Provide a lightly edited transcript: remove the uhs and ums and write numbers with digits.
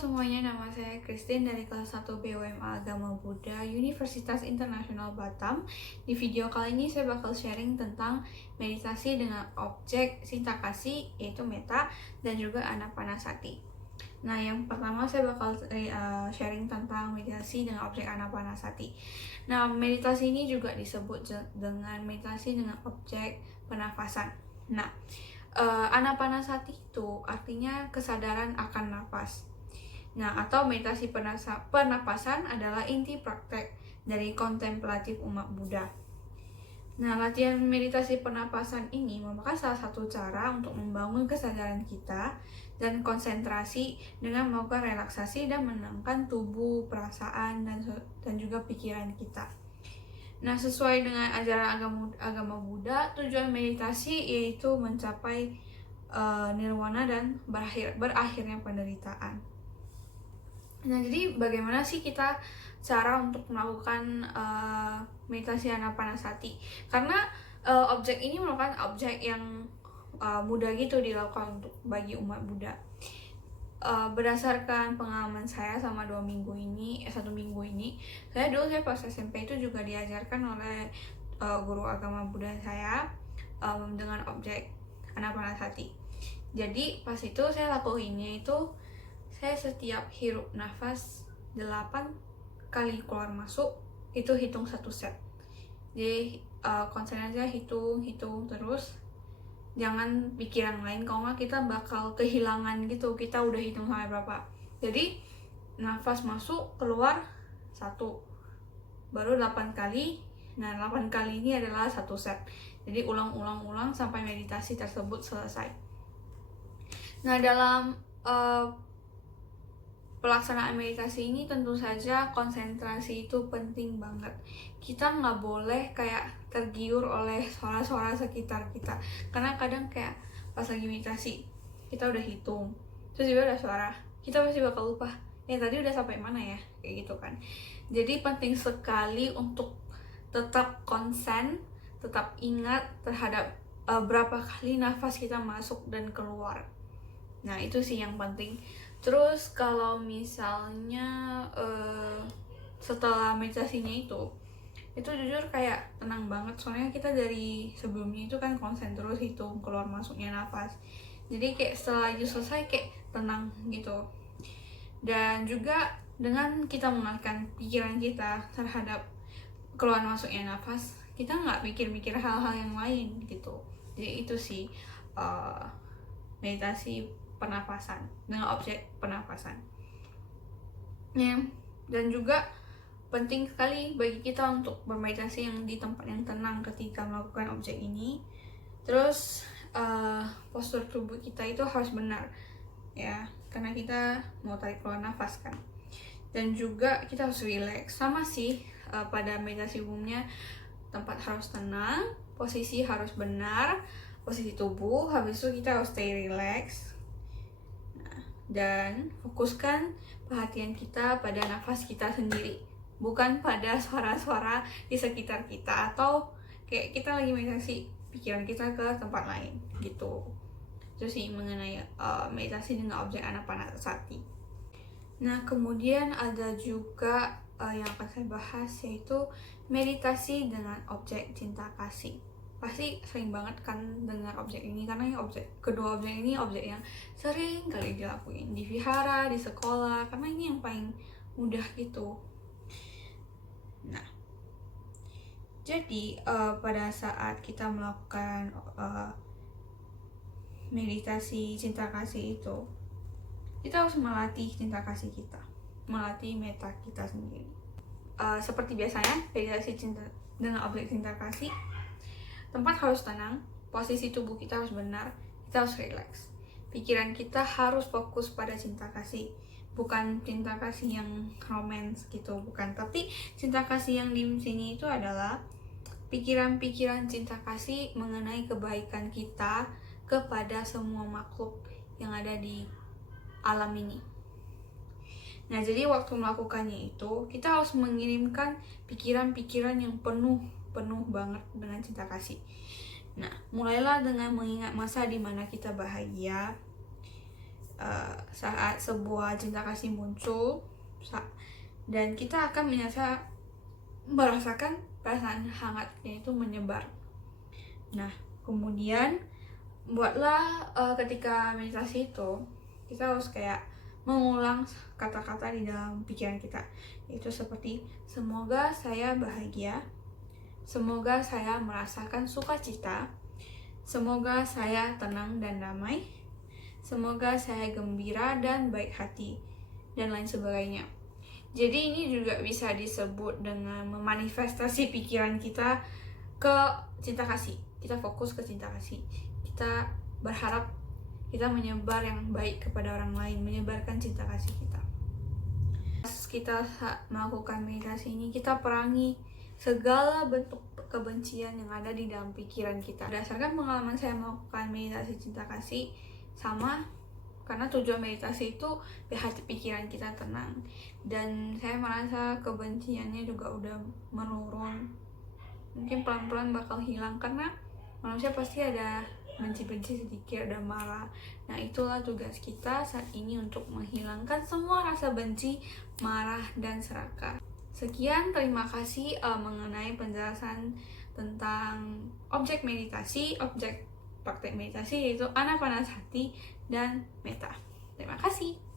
semuanya, nama saya Christine dari kelas 1 BUMA Agama Buddha Universitas Internasional Batam. Di video kali ini saya bakal sharing tentang meditasi dengan objek cinta kasih, yaitu metta, dan juga anapanasati. Nah, yang pertama saya bakal sharing tentang meditasi dengan objek anapanasati. Nah, meditasi ini juga disebut dengan meditasi dengan objek pernafasan. Nah, anapanasati itu artinya kesadaran akan nafas. Nah, atau meditasi pernapasan adalah inti praktek dari kontemplatif umat Buddha. Nah, latihan meditasi pernapasan ini merupakan salah satu cara untuk membangun kesadaran kita dan konsentrasi dengan melakukan relaksasi dan menenangkan tubuh, perasaan, dan juga pikiran kita. Nah, sesuai dengan ajaran agama Buddha, tujuan meditasi yaitu mencapai nirwana dan berakhirnya penderitaan. Nah, jadi bagaimana sih kita cara untuk melakukan meditasi anapanasati? Karena objek ini merupakan objek yang mudah gitu dilakukan untuk bagi umat Buddha. Berdasarkan pengalaman saya sama 1 minggu ini, saya pas SMP itu juga diajarkan oleh guru agama Buddha saya dengan objek anapanasati. Jadi pas itu saya lakuinnya itu, saya setiap hirup nafas 8 kali keluar masuk itu hitung 1 set. Jadi konsen aja, hitung terus, jangan pikiran lain, kalau nggak kita bakal kehilangan gitu, kita udah hitung sampai berapa. Jadi nafas masuk keluar 1, baru 8 kali. Nah, 8 kali ini adalah 1 set. Jadi ulang sampai meditasi tersebut selesai. Nah, dalam pelaksanaan meditasi ini tentu saja konsentrasi itu penting banget. Kita nggak boleh kayak tergiur oleh suara-suara sekitar kita, karena kadang kayak pas lagi meditasi kita udah hitung, terus juga ada suara, kita pasti bakal lupa tadi udah sampai mana ya, kayak gitu kan. Jadi penting sekali untuk tetap konsen, tetap ingat terhadap berapa kali nafas kita masuk dan keluar. Nah, itu sih yang penting. Terus kalau misalnya setelah meditasinya itu jujur kayak tenang banget, soalnya kita dari sebelumnya itu kan konsen terus hitung keluar masuknya nafas. Jadi kayak setelah itu selesai kayak tenang gitu. Dan juga dengan kita mengalihkan pikiran kita terhadap keluar masuknya nafas, kita nggak mikir-mikir hal-hal yang lain gitu. Jadi itu sih meditasi pernapasan dengan objek pernapasan. Ya, dan juga penting sekali bagi kita untuk bermeditasi yang di tempat yang tenang ketika melakukan objek ini. Terus postur tubuh kita itu harus benar ya, karena kita mau tarik keluar nafas kan. Dan juga kita harus relax, sama sih pada meditasi umumnya, tempat harus tenang, posisi harus benar, posisi tubuh, habis itu kita harus stay relax. Dan fokuskan perhatian kita pada nafas kita sendiri, bukan pada suara-suara di sekitar kita, atau kayak kita lagi meditasi pikiran kita ke tempat lain gitu. Itu sih mengenai meditasi dengan objek anapanasati. Nah, kemudian ada juga yang akan saya bahas, yaitu meditasi dengan objek cinta kasih. Pasti sering banget kan dengar objek ini, karena kedua objek ini objek yang sering kali dilakuin di vihara, di sekolah, karena ini yang paling mudah gitu. Nah, jadi pada saat kita melakukan meditasi cinta kasih itu, kita harus melatih cinta kasih kita, melatih metta kita sendiri. Seperti biasanya meditasi cinta dengan objek cinta kasih, tempat harus tenang, posisi tubuh kita harus benar, kita harus relax. Pikiran kita harus fokus pada cinta kasih, bukan cinta kasih yang romance gitu, bukan. Tapi cinta kasih yang di sini itu adalah pikiran-pikiran cinta kasih mengenai kebaikan kita kepada semua makhluk yang ada di alam ini. Nah, jadi waktu melakukannya itu kita harus mengirimkan pikiran-pikiran yang penuh banget dengan cinta kasih. Nah, mulailah dengan mengingat masa di mana kita bahagia, saat sebuah cinta kasih muncul, dan kita akan merasakan perasaan hangatnya itu menyebar. Nah, kemudian buatlah ketika meditasi itu kita harus kayak mengulang kata-kata di dalam pikiran kita, itu seperti semoga saya bahagia, semoga saya merasakan sukacita, semoga saya tenang dan damai, semoga saya gembira dan baik hati, dan lain sebagainya. Jadi ini juga bisa disebut dengan memanifestasi pikiran kita ke cinta kasih. Kita fokus ke cinta kasih. Kita berharap kita menyebar yang baik kepada orang lain, menyebarkan cinta kasih kita. Pas kita melakukan meditasi ini, kita perangi segala bentuk kebencian yang ada di dalam pikiran kita. Berdasarkan pengalaman saya melakukan meditasi cinta kasih, sama karena tujuan meditasi itu biar pikiran kita tenang, dan saya merasa kebenciannya juga udah menurun. Mungkin pelan-pelan bakal hilang karena manusia pasti ada benci-benci sedikit, ada marah. Nah, itulah tugas kita saat ini untuk menghilangkan semua rasa benci, marah, dan serakah. Sekian, terima kasih mengenai penjelasan tentang objek meditasi, objek praktek meditasi, yaitu anapanasati dan metta. Terima kasih.